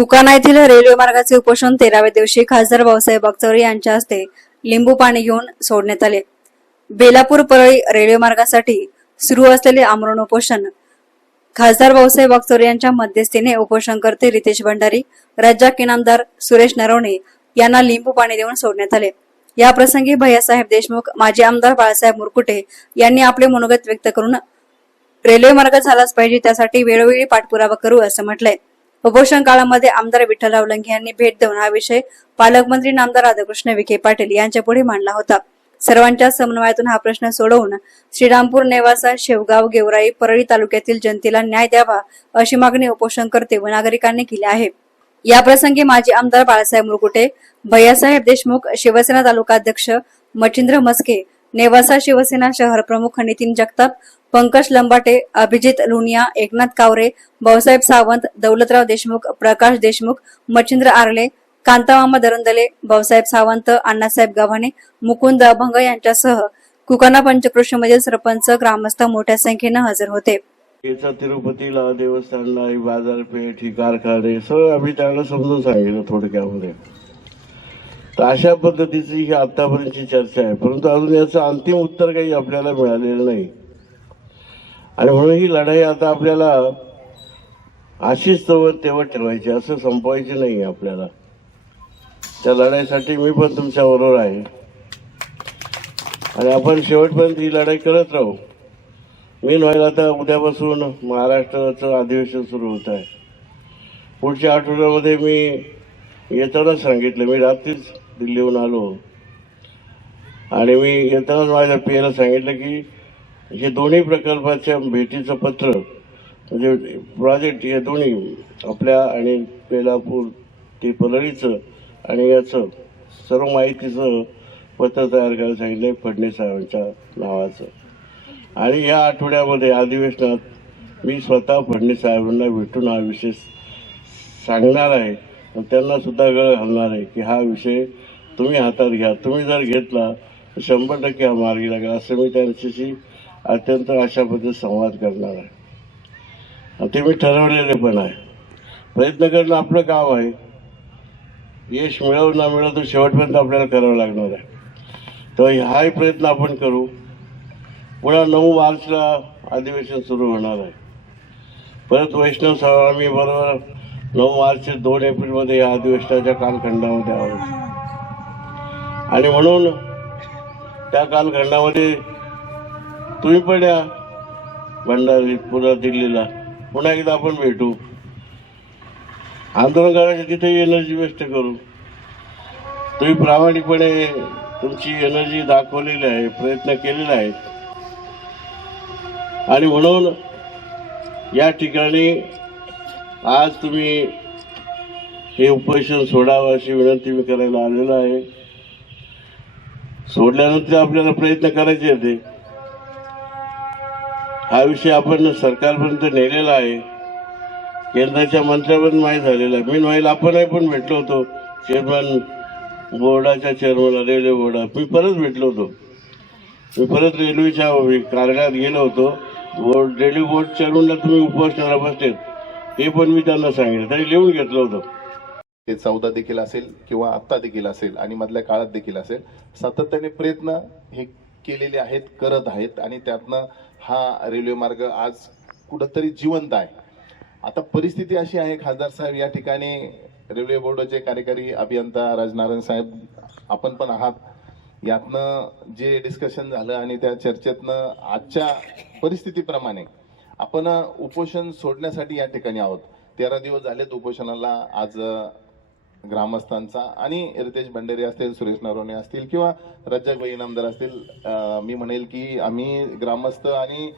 कुकाणा येथील रेल्वे मार्गाचे उपोषण 13व्या दिवशी खासदार भाऊसाहेब वागचौरे यांच्या हस्ते लिंबू पाणी घेऊन सोडण्यात आले। बेलापूर परळी रेल्वे मार्गासाठी सुरू असलेले आमरण उपोषण खासदार भाऊसाहेब वागचौरे यांच्या मध्यस्थीने उपोषणकर्ते रितेश भंडारी, राज्याचे इनामदार सुरेश नरवणे यांना लिंबू पाणी देऊन सोडण्यात आले। या प्रसंगी भैयासाहेब देशमुख, माजी आमदार बाळासाहेब मुरकुटे यांनी आपले मनोगत व्यक्त करून रेल्वे मार्ग झालाच पाहिजे, त्यासाठी वेळोवेळी पाठपुरावा करू असं म्हटलंय। उपोषण काळामध्ये आमदार विठ्ठलराव लंगे यांनी भेट देऊन हा विषय पालकमंत्री नामदार राधाकृष्ण विखे पाटील यांच्या पुढे मांडला होता। सर्वांच्या समन्वयातून हा प्रश्न सोडवून श्रीरामपूर, नेवासा, शेवगाव, गेवराई, परळी तालुक्यातील जनतेला न्याय द्यावा अशी मागणी उपोषणकर्ते व नागरिकांनी केली आहे। या प्रसंगी माजी आमदार बाळासाहेब मुरकुटे, भैयासाहेब देशमुख, शिवसेना तालुका अध्यक्ष मच्छिंद्र मस्के, नेवासा शिवसेना शहर प्रमुख नितीन जगताप, पंकज लंबाटे, अभिजित लुनिया, एकनाथ कावरे, भाऊसाहेब सावंत, दौलतराव देशमुख, प्रकाश देशमुख, मच्छिंद्र आरले, कांतामामा दरंदले, भाऊसाहेब सावंत, अण्णासाहेब गव्हाणे, मुकुंद अभंग यांच्यासह कुकाणा पंचक्रोशीमधील सरपंच, ग्रामस्थ मोठ्या संख्येने हजर होते। तिरुपतीला देवस्थानला बाजारपेठ ही कारखाने सगळं आम्ही त्यांना समजून सांगितलं थोडक्यामध्ये। तर अशा पद्धतीची ही आतापर्यंतची चर्चा आहे, परंतु अजून याचं अंतिम उत्तर काही आपल्याला मिळालेलं नाही आणि म्हणून ही लढाई आता आपल्याला अशीच तेवढ ठेवायची, असं संपवायची नाही आपल्याला। त्या लढाईसाठी मी पण तुमच्या बरोबर आहे आणि आपण शेवटपर्यंत ही लढाई करत राहू। मी व्हायला आता उद्यापासून महाराष्ट्राचं अधिवेशन सुरू होत आहे। पुढच्या आठवड्यामध्ये मी येतानाच सांगितलं, मी रात्रीच दिल्लीहून आलो आणि मी येतानाच माझ्या पीएला सांगितलं की हे दोन्ही प्रकल्पाच्या भेटीचं पत्र म्हणजे प्रोजेक्ट हे दोन्ही आपल्या आणि बेलापूर ते परळीचं आणि याचं सर्व माहितीचं पत्र तयार करायला सांगितलं फडणवीस साहेबांच्या नावाचं। आणि या आठवड्यामध्ये अधिवेशनात मी स्वतः फडणवीस साहेबांना भेटून हा विषय सांगणार आहे आणि त्यांना सुद्धा गळ घालणार आहे की हा विषय तुम्ही हातात घ्या, तुम्ही जर घेतला तर 100% हा मार्गी लागेल, असं मी त्यांच्याशी अत्यंत अशा पद्धतीने संवाद करणार आहे आणि ते मी ठरवलेले पण आहे। प्रयत्न करणं आपलं काम आहे, यश मिळव ना मिळव तर शेवटपर्यंत आपल्याला करावं लागणार आहे। तर हाही प्रयत्न आपण करू। पुन्हा 9 मार्चला अधिवेशन सुरू होणार आहे, परत वैष्णव स्वामी बरोबर 9 मार्च 2 एप्रिलमध्ये या अधिवेशनाच्या कालखंडामध्ये आहोत आणि म्हणून त्या कालखंडामध्ये तुम्ही पण या भंडारी पुन्हा दिल्लीला पुन्हा एकदा आपण भेटू, आंदोलन करायचं तिथेही एनर्जी वेस्ट करू। तुम्ही प्रामाणिकपणे तुमची एनर्जी दाखवलेली आहे, प्रयत्न केलेला आहे आणि म्हणून या ठिकाणी आज तुम्ही हे उपोषण सोडावं अशी विनंती मी करायला आलेलो आहे। सोडल्यानंतर आपल्याला प्रयत्न करायचे होते, हा विषय आपण सरकारपर्यंत नेलेला आहे, केंद्राच्या मंत्र्यापर्यंत माहीत झालेला आहे। मी व्हायला आपणही पण भेटलो होतो, चेअरमन बोर्डाच्या चेअरमन रेल्वे बोर्डात मी परत भेटलो होतो, मी परत रेल्वेच्या कार्यालयात गेलो होतो। रेल्वे बोर्ड चेअरमनला तुम्ही उपोषणाला बसलेत हे पण मी त्यांना सांगितलं, त्यांनी लिहून घेतलं होतं। ते 14 देखील असेल किंवा आत्ता देखील असेल आणि मधल्या काळात देखील असेल, सातत्याने प्रयत्न हे केलेले आहेत, करत आहेत आणि त्यातनं हा रेल्वे मार्ग आज कुठंतरी जिवंत आहे। आता परिस्थिती अशी आहे खासदार साहेब, या ठिकाणी रेल्वे बोर्डाचे कार्यकारी अभियंता राजनारायण साहेब आपण पण आहात, यातनं जे डिस्कशन झालं आणि त्या चर्चेतनं आजच्या परिस्थितीप्रमाणे आपण उपोषण सोडण्यासाठी या ठिकाणी आहोत। 13 दिवस झालेत उपोषणाला। आज ग्रामस्थांचा आणि रितेश भंडारी असतील, सुरेश नरवणे असतील किंवा राज्याचे इनामदार असतील, मी म्हणेल की आम्ही ग्रामस्थ आणि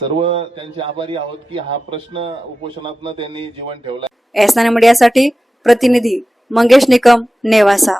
सर्व त्यांचे आभारी आहोत की हा प्रश्न उपोषणातनं त्यांनी जीवन ठेवला। एसनाने मीडियासाठी प्रतिनिधी मंगेश निकम, नेवासा।